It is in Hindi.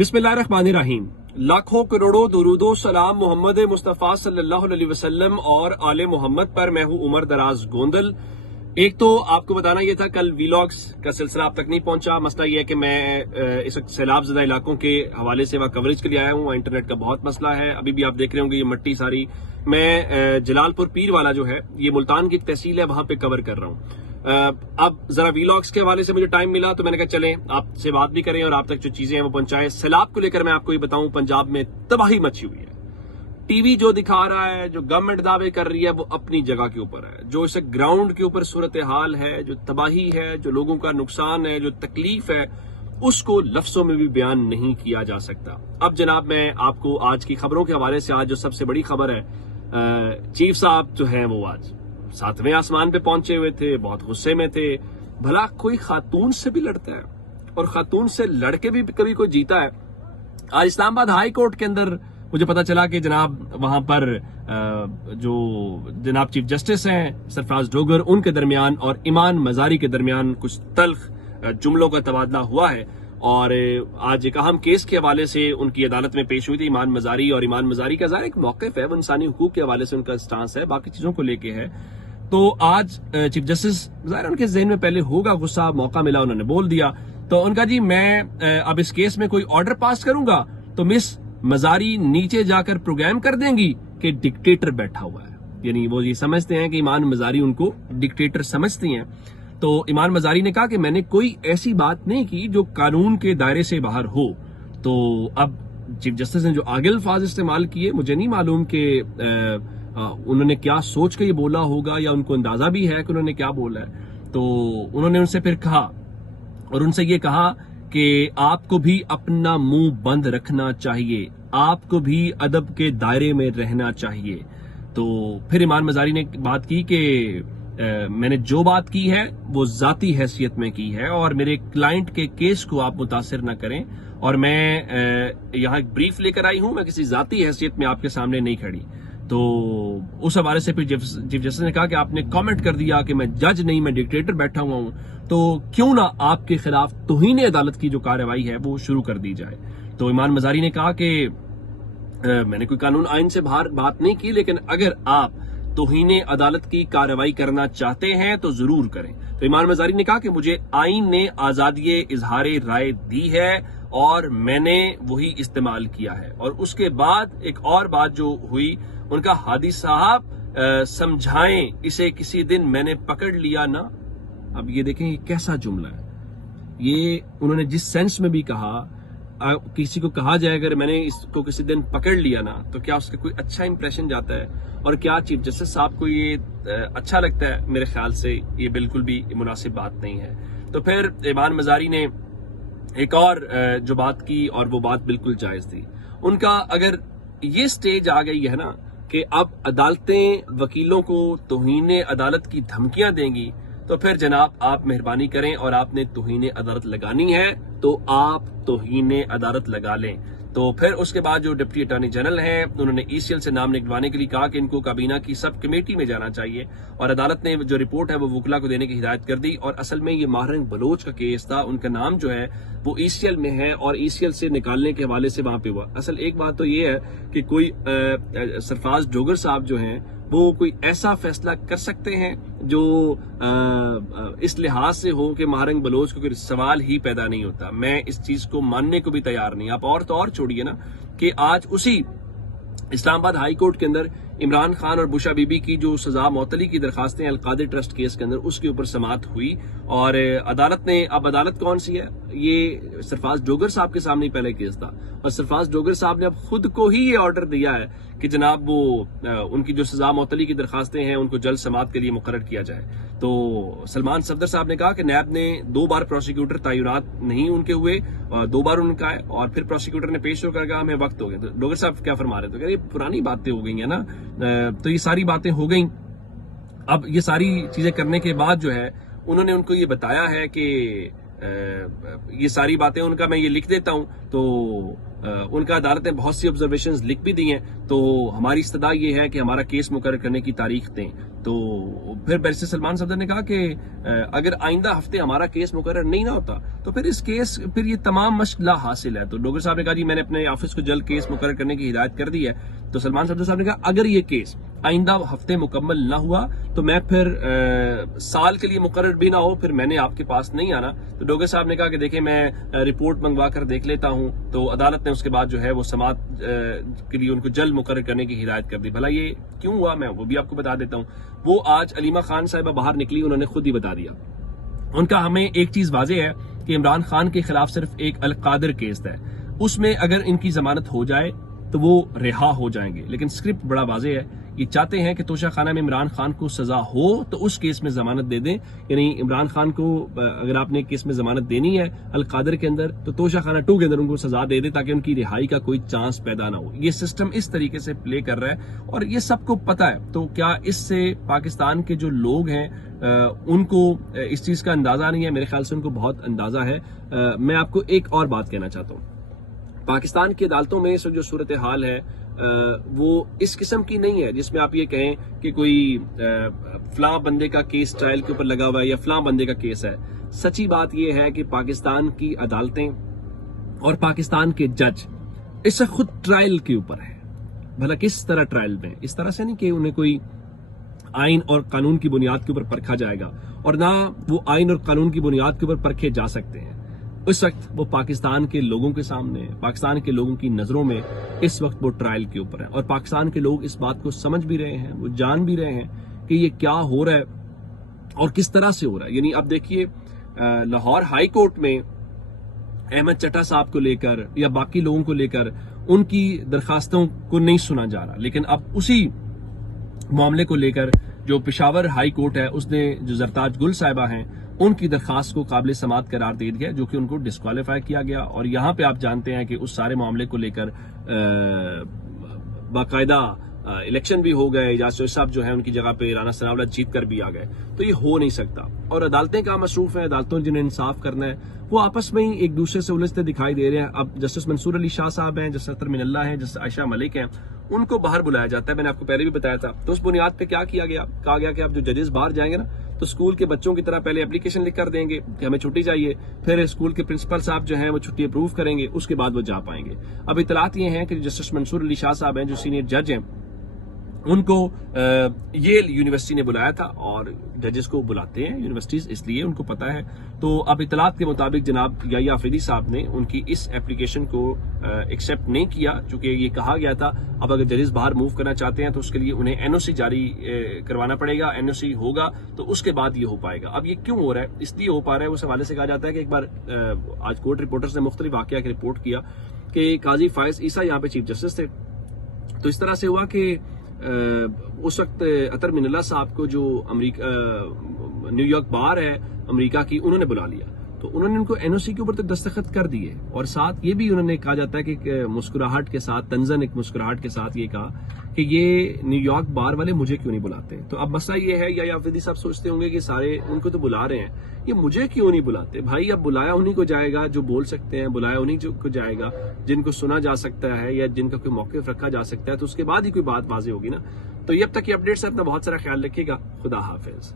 बिस्मिल्लाहिर्रहमानिर्रहीम। लाखों करोड़ों दुरूदो सलाम मोहम्मद मुस्तफ़ा सल्लल्लाहु अलैहि वसल्लम और आले मोहम्मद पर। मैं हूं उमर दराज गोंदल। एक तो आपको बताना यह था, कल वीलॉग्स का सिलसिला आप तक नहीं पहुंचा। मसला यह है कि मैं इस सैलाब ज़दा इलाकों के हवाले से वहां कवरेज के लिए आया हूं। इंटरनेट का बहुत मसला है। अभी भी आप देख रहे होंगे ये मट्टी सारी। मैं जलालपुर पीर वाला जो है, ये मुल्तान की तहसील है, वहां पे कवर कर रहा हूं। अब जरा वीलॉग्स के हवाले से मुझे टाइम मिला तो मैंने कहा चलें आपसे बात भी करें और आप तक जो चीजें हैं वो पहुंचाएं। सैलाब को लेकर मैं आपको ये बताऊं, पंजाब में तबाही मची हुई है। टीवी जो दिखा रहा है, जो गवर्नमेंट दावे कर रही है, वो अपनी जगह के ऊपर है। जो इस ग्राउंड के ऊपर सूरत हाल है, जो तबाही है, जो लोगों का नुकसान है, जो तकलीफ है, उसको लफ्जों में भी बयान नहीं किया जा सकता। अब जनाब मैं आपको आज की खबरों के हवाले से, आज जो सबसे बड़ी खबर है, चीफ साहब जो है वो आज 7वें आसमान पे पहुंचे हुए थे, बहुत गुस्से में थे। भला कोई खातून से भी लड़ता है और खातून से लड़के भी कभी कोई जीता है। आज इस्लामाबाद हाई कोर्ट के अंदर मुझे पता चला कि जनाब वहां पर जो जनाब चीफ जस्टिस हैं सरफराज डोगर, उनके दरमियान और ईमान मजारी के दरमियान कुछ तल्ख जुमलों का तबादला हुआ है। और आज एक अहम केस के हवाले से उनकी अदालत में पेश हुई थी ईमान मजारी। और ईमान मजारी का ज़ाहिर एक मौक़िफ़ है, वो इंसानी हुकूक के हवाले से उनका स्टांस है, बाकी चीजों को लेके है। तो आज चीफ जस्टिस ज़ाहिर उनके ज़हन में पहले होगा गुस्सा, मौका मिला उन्होंने बोल दिया। तो उनका जी मैं अब इस केस में कोई ऑर्डर पास करूंगा तो मिस मजारी नीचे जाकर प्रोग्राम कर देंगी कि डिक्टेटर बैठा हुआ है। यानी वो ये समझते हैं कि ईमान मजारी उनको डिक्टेटर समझती हैं। तो ईमान मजारी ने कहा कि मैंने कोई ऐसी बात नहीं की जो कानून के दायरे से बाहर हो। तो अब चीफ जस्टिस ने जो आगे अल्फाज इस्तेमाल किए, मुझे नहीं मालूम कि उन्होंने क्या सोच के ये बोला होगा या उनको अंदाजा भी है कि उन्होंने क्या बोला है। तो उन्होंने उनसे फिर कहा और उनसे ये कहा कि आपको भी अपना मुंह बंद रखना चाहिए, आपको भी अदब के दायरे में रहना चाहिए। तो फिर ईमान मजारी ने बात की कि मैंने जो बात की है वो जाती हैसियत में की है और मेरे क्लाइंट के केस को आप मुतासिर न करें। और मैं यहाँ एक ब्रीफ लेकर आई हूं, मैं किसी जाती हैसियत में आपके सामने नहीं खड़ी। तो उस हवाले से फिर चीफ जस्टिस ने कहा कि आपने कमेंट कर दिया कि मैं जज नहीं, मैं डिक्टेटर बैठा हुआ हूं, तो क्यों ना आपके खिलाफ तौहीन अदालत की जो कार्रवाई है वो शुरू कर दी जाए। तो ईमान मजारी ने कहा कि मैंने कोई कानून आइन से बाहर बात नहीं की, लेकिन अगर आप तौहीन अदालत की कार्रवाई करना चाहते हैं तो जरूर करें। तो ईमान मजारी ने कहा कि मुझे आइन ने आजादी इजहार राय दी है और मैंने वही इस्तेमाल किया है। और उसके बाद एक और बात जो हुई, उनका हादी साहब समझाएं इसे किसी दिन मैंने पकड़ लिया ना। अब ये देखें ये कैसा जुमला है। ये उन्होंने जिस सेंस में भी कहा, किसी को कहा जाए अगर मैंने इसको किसी दिन पकड़ लिया ना, तो क्या उसका कोई अच्छा इंप्रेशन जाता है? और क्या चीफ जस्टिस साहब को ये अच्छा लगता है? मेरे ख्याल से ये बिल्कुल भी मुनासिब बात नहीं है। तो फिर ईमान मजारी ने एक और जो बात की, और वो बात बिल्कुल जायज थी उनका। अगर ये स्टेज आ गई है ना कि अब अदालतें वकीलों को तौहीन अदालत की धमकियां देंगी, तो फिर जनाब आप मेहरबानी करें, और आपने तौहीन अदालत लगानी है तो आप तौहीन अदालत लगा लें। तो फिर उसके बाद जो डिप्टी अटॉर्नी जनरल हैं, उन्होंने ईसीएल से नाम निकलवाने के लिए कहा कि इनको काबीना की सब कमेटी में जाना चाहिए। और अदालत ने जो रिपोर्ट है वो वकला को देने की हिदायत कर दी। और असल में ये माहरंग बलोच का केस था, उनका नाम जो है वो ईसीएल में है और ईसीएल से निकालने के हवाले से वहां पे हुआ। असल एक बात तो ये है कि कोई सरफराज डोगर साहब जो हैं वो कोई ऐसा फैसला कर सकते हैं जो इस लिहाज से हो कि माहरंग बलोच को कोई सवाल ही पैदा नहीं होता। मैं इस चीज को मानने को भी तैयार नहीं। आप और तो और छोड़िए ना कि आज उसी इस्लामाबाद हाई कोर्ट के अंदर इमरान खान और बुशा बीबी की जो सजा मौतली की दरखास्तें अलकादिर ट्रस्ट केस के अंदर, उसके ऊपर समाअत हुई। और अदालत ने, अब अदालत कौन सी है, ये सरफराज डोगर साहब के सामने पहले केस था और सरफराज डोगर साहब ने अब खुद को ही ये ऑर्डर दिया है कि जनाब वो उनकी जो सजा मौतली की दरखास्तें हैं उनको जल्द समाअत के लिए मुकर्रर किया जाए। तो सलमान सफदर साहब ने कहा कि नैब ने 2 बार प्रोसिक्यूटर तैनात नहीं उनके हुए, 2 बार उनका है, और फिर प्रोसिक्यूटर ने पेश होकर कहा हमें वक्त हो गया। तो डोगर साहब क्या फरमा रहे थे? तो ये पुरानी बातें हो गई है ना। तो ये सारी बातें हो गई। अब ये सारी चीजें करने के बाद जो है उन्होंने उनको ये बताया है कि ये सारी बातें उनका मैं ये लिख देता हूं तो उनका अदालत ने बहुत सी ऑब्जर्वेशंस लिख भी दी हैं, तो हमारी इस्तदा ये है कि हमारा केस मुकर्रर करने की तारीख दें। तो फिर बैरिस्टर सलमान सफदर ने कहा कि अगर आइंदा हफ्ते हमारा केस मुकर्रर नहीं ना होता तो फिर ये तमाम मसला हासिल है। तो डोगर साहब ने कहा जी मैंने अपने ऑफिस को जल्द केस मुकर्रर करने की हिदायत कर दी है। तो सलमान सफदर साहब ने कहा अगर ये केस आइंदा हफ्ते मुकम्मल ना हुआ तो मैं फिर साल के लिए मुकर्रर भी ना हो फिर मैंने आपके पास नहीं आना। तो डोगर साहब ने कहा कि देखिए मैं रिपोर्ट मंगवा कर देख लेता हूं। तो अदालत ने उसके बाद जो है वो समाअत के लिए उनको जल्द मुकर्रर करने की हिदायत कर दी। भला ये क्यों हुआ मैं वो भी आपको बता देता हूं। वो आज अलीमा खान साहिबा बाहर निकली, उन्होंने खुद ही बता दिया। उनका हमें एक चीज वाज़ेह है कि इमरान खान के खिलाफ सिर्फ एक अल-कादिर केस है, उसमें अगर इनकी जमानत हो जाए तो वो रिहा हो जाएंगे। लेकिन स्क्रिप्ट बड़ा वाज़ेह है, ये चाहते हैं कि तोशा खाना में इमरान खान को सजा हो तो उस केस में जमानत दे दें। यानी इमरान खान को अगर आपने एक केस में जमानत देनी है अल-कादिर के अंदर तो तोशा खाना 2 के अंदर उनको सजा दे दे ताकि उनकी रिहाई का कोई चांस पैदा ना हो। ये सिस्टम इस तरीके से प्ले कर रहा है और ये सबको पता है। तो क्या इससे पाकिस्तान के जो लोग हैं उनको इस चीज का अंदाजा नहीं है? मेरे ख्याल से उनको बहुत अंदाजा है। मैं आपको एक और बात कहना चाहता हूँ, पाकिस्तान की अदालतों में इस जो सूरत हाल है वो इस किस्म की नहीं है जिसमें आप ये कहें कि कोई फलां बंदे का केस ट्रायल के ऊपर लगा हुआ है या फलां बंदे का केस है। सच्ची बात यह है कि पाकिस्तान की अदालतें और पाकिस्तान के जज इससे खुद ट्रायल के ऊपर है। भला किस तरह ट्रायल में? इस तरह से नहीं कि उन्हें कोई आइन और कानून की बुनियाद के ऊपर परखा जाएगा, और ना वो आइन और कानून की बुनियाद के ऊपर परखे जा सकते हैं। इस वक्त वो पाकिस्तान के लोगों के सामने, पाकिस्तान के लोगों की नजरों में इस वक्त वो ट्रायल के ऊपर है और पाकिस्तान के लोग इस बात को समझ भी रहे हैं, वो जान भी रहे हैं कि ये क्या हो रहा है और किस तरह से हो रहा है। यानी अब देखिए लाहौर हाई कोर्ट में अहमद चट्टा साहब को लेकर या बाकी लोगों को लेकर उनकी दरखास्तों को नहीं सुना जा रहा, लेकिन अब उसी मामले को लेकर जो पेशावर हाई कोर्ट है उसने जो जरताज गुल साहिबा हैं उनकी दरखास्त को काबिल समाअत करार दे दिया, जो कि उनको डिस्क्वालीफाई किया गया। और यहां पे आप जानते हैं कि उस सारे मामले को लेकर बाकायदा इलेक्शन भी हो गए, जासूस साहब जो है उनकी जगह पे राना सनाउल्लाह जीत कर भी आ गए। तो ये हो नहीं सकता। और अदालतें कहाँ मसरूफ हैं? अदालतों जिन्हें इंसाफ करना है वो आपस में ही एक दूसरे से उलझते दिखाई दे रहे हैं। अब जस्टिस मंसूर अली शाह साहब हैं, जस्टिस अतर मिनल्ला हैं, जस्टिस आयशा मलिक हैं, उनको बाहर बुलाया जाता है। मैंने आपको पहले भी बताया था। तो उस बुनियाद पे क्या किया गया? कहा गया कि अब जो जजेस बाहर जाएंगे ना तो स्कूल के बच्चों की तरह पहले एप्लीकेशन लिख कर देंगे कि हमें छुट्टी चाहिए, फिर स्कूल के प्रिंसिपल साहब जो हैं वो छुट्टी अप्रूव करेंगे, उसके बाद वो जा पाएंगे। अब इतलात ये हैं कि जस्टिस मंसूर अली शाह साहब हैं जो सीनियर जज हैं, उनको येल यूनिवर्सिटी ने बुलाया था और जजेस को बुलाते हैं यूनिवर्सिटीज, इसलिए उनको पता है। तो अब इतलात के मुताबिक जनाब याया आफरीदी साहब ने उनकी इस एप्लीकेशन को एक्सेप्ट नहीं किया, चूंकि ये कहा गया था अब अगर जजेस बाहर मूव करना चाहते हैं तो उसके लिए उन्हें एनओसी जारी करवाना पड़ेगा, एनओसी होगा तो उसके बाद ये हो पाएगा। अब ये क्यों हो रहा है? इसलिए हो पा रहा है उस हवाले से कहा जाता है कि एक बार आज कोर्ट रिपोर्टर्स ने मुख्तलिफ वाकया की रिपोर्ट किया कि काजी फायज ईसा यहाँ पे चीफ जस्टिस थे। तो इस तरह से हुआ कि उस वक्त अतर मिनल्ला साहब को जो न्यूयॉर्क बार है अमेरिका की, उन्होंने बुला लिया। तो उन्होंने उनको एनओसी के ऊपर तो दस्तखत कर दिए और साथ ये भी उन्होंने कहा जाता है कि मुस्कुराहट के साथ, तंजन एक मुस्कुराहट के साथ ये कहा कि ये न्यूयॉर्क बार वाले मुझे क्यों नहीं बुलाते। तो अब मसला ये है, या आफरीदी साहब सोचते होंगे कि सारे उनको तो बुला रहे हैं, ये मुझे क्यों नहीं बुलाते। भाई अब बुलाया उन्हीं को जाएगा जो बोल सकते हैं, बुलाया उन्हीं को जाएगा जिनको सुना जा सकता है या जिनका कोई मौक़िफ़ रखा जा सकता है, तो उसके बाद ही कोई बात वाज़ेह होगी ना। तो ये अब तक की अपडेट्स है, अपना बहुत सारा ख्याल रखिएगा। खुदा हाफिज।